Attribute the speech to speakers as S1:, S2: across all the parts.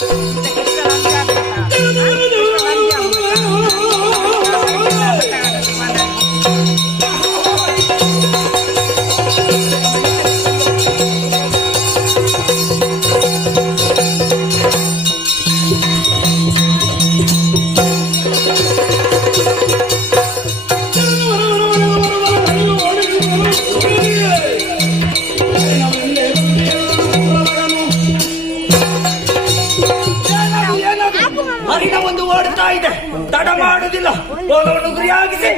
S1: thank you ತಡ ಮಾಡುವುದಿಲ್ಲ ಕೋಲವನ್ನು ಗುರಿಯಾಗಿಸಿ.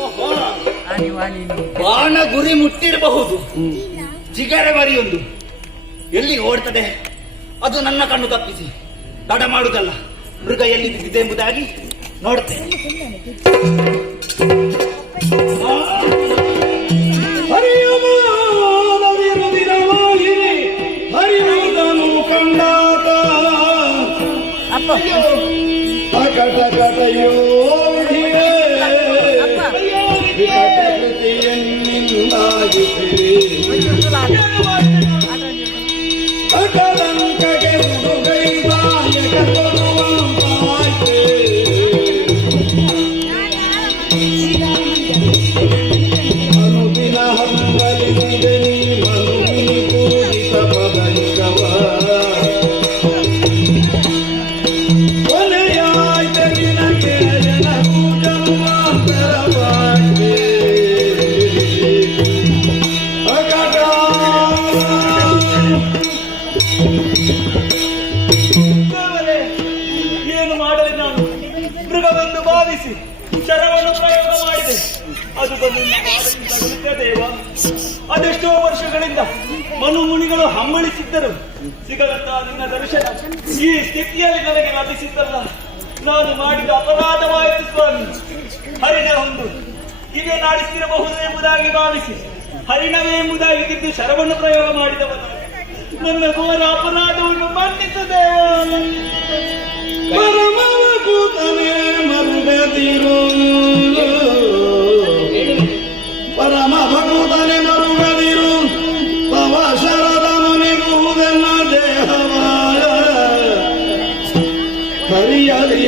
S1: ಓಹೋ, ಬಾಣ ಗುರಿ ಮುಟ್ಟಿರಬಹುದು. ಜಿಗರೆ ಮರಿಯೊಂದು ಎಲ್ಲಿ ಓಡ್ತದೆ? ಅದು ನನ್ನ ಕಣ್ಣು ತಪ್ಪಿಸಿ. ತಡ ಮಾಡುವುದಲ್ಲ ಮೃಗ ಎಲ್ಲಿ ಬಿದ್ದಿದೆ ಎಂಬುದಾಗಿ ನೋಡುತ್ತೇನೆ
S2: 美就是哪里 ಶರವನ್ನು ಪ್ರಯೋಗ ಮಾಡಿದೆ. ಅದು ಬಂದು ದೇವ. ಅದೆಷ್ಟೋ ವರ್ಷಗಳಿಂದ ಮನು ಮುನಿಗಳು ಹಮ್ಮಳಿಸಿದ್ದರು ಸಿಗದಂತ ನಿನ್ನ ದರ್ಶನ ಈ ಸ್ಥಿತಿಯಲ್ಲಿ ನನಗೆ ಲಭಿಸಿದ್ದಲ್ಲ. ನಾನು ಮಾಡಿದ ಅಪರಾಧವಾಯಿತು ಸ್ವಾಮಿ. ಹರಿಣ ಒಂದು ಇದೇ ನಾಡಿಸಿರಬಹುದು ಎಂಬುದಾಗಿ ಭಾವಿಸಿ. ಹರಿಣವೇ ಎಂಬುದಾಗಿ ತಿದ್ದು ಶರವನ್ನು ಪ್ರಯೋಗ ಮಾಡಿದವನು. ನನ್ನ ಘೋರ ಅಪರಾಧವನ್ನು ಮನ್ನಿಸು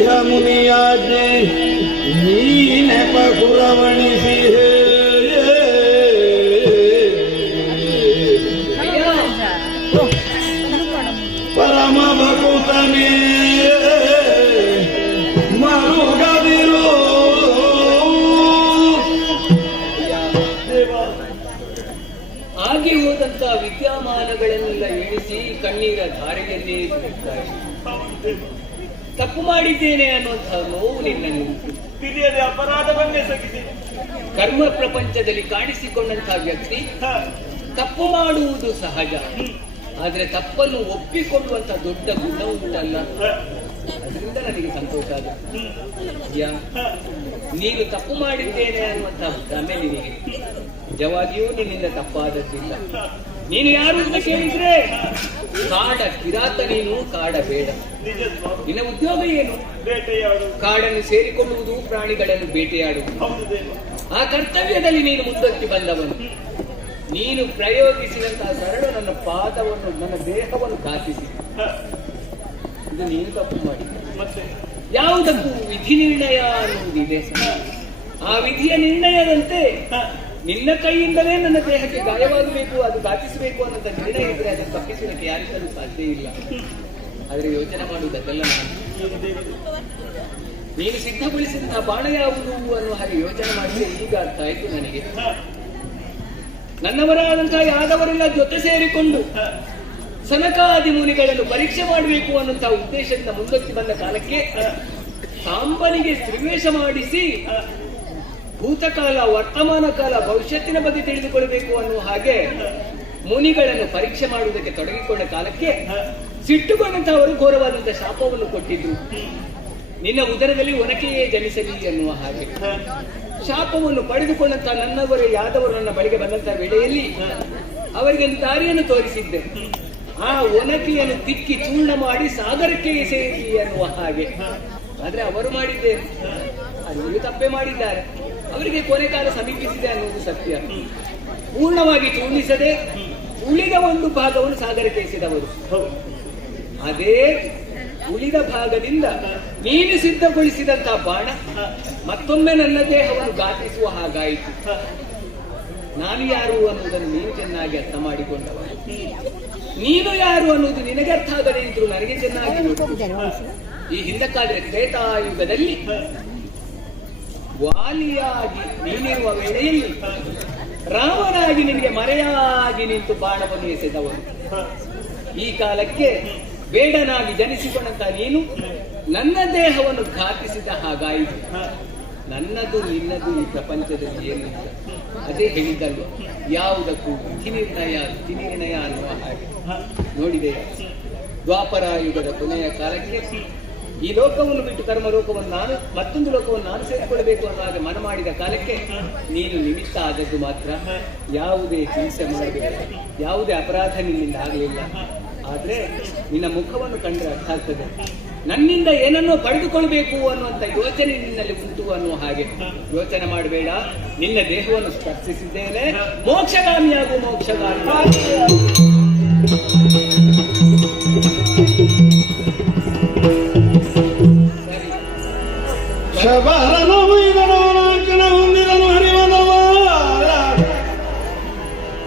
S3: ಹರಿಯಲಿಹ ಮುನಿಯಾಜ್ಞೆ ನೀ ನೆಪ ಕುರವಣಿಸಿ ಹೇ. ಪರಮ ಭಕುತನೇ ಮರುಗದಿರು.
S4: ಆಗಿ ಹೋದಂತ ವಿದ್ಯಮಾನಗಳನ್ನೆಲ್ಲ ಎಣಿಸಿ ಕಣ್ಣೀರ ಧಾರೆಯನ್ನೇ
S2: ಬಿಡುತ್ತಾರೆ.
S4: ತಪ್ಪು ಮಾಡಿದ್ದೇನೆ ಅನ್ನುವಂತಹ ನೋವು ನಿನ್ನನ್ನು
S2: ತಿಳಿಯದೆ ಅಪರಾಧವನ್ನೇ ಸಗಿದೆ
S4: ಕರ್ಮ ಪ್ರಪಂಚದಲ್ಲಿ ಕಾಣಿಸಿಕೊಂಡಂತಹ ವ್ಯಕ್ತಿ ತಪ್ಪು ಮಾಡುವುದು ಸಹಜ. ಆದ್ರೆ ತಪ್ಪನ್ನು ಒಪ್ಪಿಕೊಳ್ಳುವಂತ ದೊಡ್ಡ ಗುಣ ಉಂಟಲ್ಲ. ಅದರಿಂದ ನನಗೆ ಸಂತೋಷ ಆಗ ನೀನು ತಪ್ಪು ಮಾಡಿದ್ದೇನೆ ಅನ್ನುವಂತಹ ಭ್ರಮೆ ನಿನಗೆ. ನಿಜವಾಗಿಯೂ ನಿನ್ನಿಂದ ತಪ್ಪಾದದ್ದಿಲ್ಲ. ನೀನು ಯಾರು ಅಂತ ಕೇಳಿದ್ರೆ? ಕಾಡ ಕಿರಾತ ನೀನು, ಕಾಡ ಬೇಡ. ನಿನ್ನ ಉದ್ಯೋಗ ಏನು? ಕಾಡನ್ನು ಸೇರಿಕೊಳ್ಳುವುದು, ಪ್ರಾಣಿಗಳನ್ನು ಬೇಟೆಯಾಡುವುದು. ಆ ಕರ್ತವ್ಯದಲ್ಲಿ ನೀನು ಮುಂದಕ್ಕೆ ಬಂದವನು. ನೀನು ಪ್ರಯೋಗಿಸಿದಂತಹ ಸರಳು ನನ್ನ ಪಾದವನ್ನು, ನನ್ನ ದೇಹವನ್ನು ಘಾತಿಸಿ ಇದು ನೀನು ತಪ್ಪು ಮಾಡಿ. ಯಾವುದಕ್ಕೂ ವಿಧಿ ನಿರ್ಣಯ ಅನ್ನುವುದಿದೆ. ಆ ವಿಧಿಯ ನಿರ್ಣಯದಂತೆ ನಿನ್ನ ಕೈಯಿಂದಲೇ ನನ್ನ ದೇಹಕ್ಕೆ ಗಾಯವಾಗಬೇಕು, ಅದು ಘಾತಿಸಬೇಕು ಅನ್ನೋಂಥ ನಿರ್ಣಯ ಇದ್ರೆ ಅದನ್ನು ತಪ್ಪಿಸಲಿಕ್ಕೆ ಯಾರಿಗೂ ಸಾಧ್ಯ ಇಲ್ಲ. ಆದ್ರೆ ಯೋಚನೆ ಮಾಡುವುದಕ್ಕೆಲ್ಲ ನಾನು. ಸಿದ್ಧಗೊಳಿಸಿದಂತಹ ಬಾಣ ಯಾವುದು ಅನ್ನೋ ಹಾಗೆ ಯೋಚನೆ ಮಾಡಿದ್ರೆ ಈಗ ಅರ್ಥ ಆಯ್ತು ನನಗೆ. ನನ್ನವರಾದಂತಹ ಯಾದವರೆಲ್ಲ ಜೊತೆ ಸೇರಿಕೊಂಡು ಸನಕಾದಿ ಮುನಿಗಳನ್ನು ಪರೀಕ್ಷೆ ಮಾಡಬೇಕು ಅನ್ನುವಂತಹ ಉದ್ದೇಶದಿಂದ ಮುಂದಕ್ಕೆ ಬಂದ ಕಾಲಕ್ಕೆ ಸಾಂಬನಿಗೆ ಶ್ರೀವೇಶ ಮಾಡಿಸಿ ಭೂತಕಾಲ, ವರ್ತಮಾನ ಕಾಲ, ಭವಿಷ್ಯತ್ತಿನ ಬಗ್ಗೆ ತಿಳಿದುಕೊಳ್ಳಬೇಕು ಅನ್ನುವ ಹಾಗೆ ಮುನಿಗಳನ್ನು ಪರೀಕ್ಷೆ ಮಾಡುವುದಕ್ಕೆ ತೊಡಗಿಕೊಂಡ ಕಾಲಕ್ಕೆ ಸಿಟ್ಟುಕೊಂಡಂತಹವರು ಘೋರವಾದಂತಹ ಶಾಪವನ್ನು ಕೊಟ್ಟಿದ್ರು. ನಿನ್ನ ಉದರದಲ್ಲಿ ಒನಕೆಯೇ ಜನಿಸಲಿ ಅನ್ನುವ ಹಾಗೆ. ಶಾಪವನ್ನು ಪಡೆದುಕೊಂಡಂತಹ ನನ್ನವರೇ ಯಾದವರು ನನ್ನ ಬಳಿಗೆ ಬಂದಂತಹ ವೇಳೆಯಲ್ಲಿ ಅವರಿಗೆ ದಾರಿಯನ್ನು ತೋರಿಸಿದ್ದೆ. ಆ ಒನಕೆಯನ್ನು ತಿಕ್ಕಿ ಚೂರ್ಣ ಮಾಡಿ ಸಾಗರಕ್ಕೆ ಸೇರಿ ಅನ್ನುವ ಹಾಗೆ. ಆದ್ರೆ ಅವರು ಮಾಡಿದ್ದೇನೆ ಅದು ತಪ್ಪೇ ಮಾಡಿದ್ದಾರೆ. ಅವರಿಗೆ ಕೊನೆ ಕಾಲ ಸಮೀಪಿಸಿದೆ ಅನ್ನೋದು ಸತ್ಯ. ಪೂರ್ಣವಾಗಿ ಚೂರ್ಣಿಸದೆ ಉಳಿದ ಒಂದು ಭಾಗವನ್ನು ಸಾಗರಕ್ಕೆ ಎಸೆದವರು.
S2: ಹೌದು
S4: ಅದೇ ಉಳಿದ ಭಾಗದಿಂದ ನೀನು ಸಿದ್ಧಗೊಳಿಸಿದಂತಹ ಬಾಣ ಮತ್ತೊಮ್ಮೆ ನನ್ನ ದೇಹವನ್ನು ಘಾತಿಸುವ ಹಾಗಾಯಿತು. ನಾನು ಯಾರು ಅನ್ನುವುದನ್ನು ನೀನು ಚೆನ್ನಾಗಿ ಅರ್ಥ ಮಾಡಿಕೊಂಡವ. ನೀನು ಯಾರು ಅನ್ನುವುದು ನಿನಗೆ ಅರ್ಥ ಆಗದೆ ಇದ್ರು ನನಗೆ ಚೆನ್ನಾಗಿ. ಈ ಹಿಂದಕ್ಕಾದ್ರೆ ತ್ರೇತಾಯುಗದಲ್ಲಿ ವಾಲಿಯಾಗಿ ನೀನಿರುವ ವೇಳೆಯಲ್ಲಿ ರಾಮನಾಗಿ ನಿನಗೆ ಮರೆಯಾಗಿ ನಿಂತು ಬಾಣವನ್ನು ಎಸೆದವನು. ಈ ಕಾಲಕ್ಕೆ ಬೇಡನಾಗಿ ಜನಿಸಿಕೊಂಡಂತ ನೀನು ನನ್ನ ದೇಹವನ್ನು ಘಾತಿಸಿದ ಹಾಗಾಯಿತು. ನನ್ನದು ನಿನ್ನದು ಈ ಪ್ರಪಂಚದಲ್ಲಿ ಏನಿಲ್ಲ ಅದೇ ಹೇಳಿದಲ್ವ ಯಾವುದಕ್ಕೂ ವಿಧಿ ನಿರ್ಣಯ ನಿರ್ಣಯ ಅನ್ನುವ ಹಾಗೆ. ನೋಡಿದೆ ದ್ವಾಪರ ಯುಗದ ಕೊನೆಯ ಕಾಲಕ್ಕೆ ಈ ಲೋಕವನ್ನು ಬಿಟ್ಟು ಕರ್ಮ ಲೋಕವನ್ನು ನಾನು, ಮತ್ತೊಂದು ಲೋಕವನ್ನು ನಾನು ಸೇರಿಕೊಳ್ಳಬೇಕು ಅನ್ನೋ ಹಾಗೆ ಮನ ಮಾಡಿದ ಕಾಲಕ್ಕೆ ನೀನು ನಿಮಿತ್ತ ಆದದ್ದು ಮಾತ್ರ. ಯಾವುದೇ ಹಿಂಸೆ ಮಾಡಬೇಕು ಯಾವುದೇ ಅಪರಾಧ ನಿನ್ನಿಂದ ಆಗಲಿಲ್ಲ. ಆದ್ರೆ ನಿನ್ನ ಮುಖವನ್ನು ಕಂಡ್ರೆ ಅರ್ಥ ಆಗ್ತದೆ. ನನ್ನಿಂದ ಏನನ್ನೋ ಪಡೆದುಕೊಳ್ಬೇಕು ಅನ್ನುವಂತ ಯೋಚನೆ ನಿನ್ನಲ್ಲಿ ಉಂಟು ಅನ್ನುವ ಹಾಗೆ. ಯೋಚನೆ ಮಾಡಬೇಡ. ನಿನ್ನ ದೇಹವನ್ನು ಸ್ಪರ್ಶಿಸಿದ್ದೇನೆ. ಮೋಕ್ಷಗಾಮಿಯಾಗು ಮೋಕ್ಷಗಾಮಿ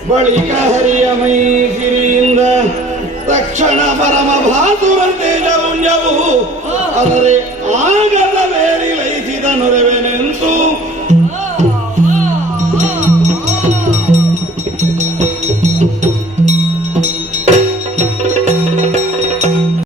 S3: ಬಳಿಕ ಹರಿಯ ಮೈಸಿರಿಯಿಂದ ತಕ್ಷಣ ಪರಮ ಭಾತುರ ತೇಜವುಂಜವು ಆದರೆ ಆಗದ ಮೇಲೆ ಲೈಸಿದ ನೊರವೆ.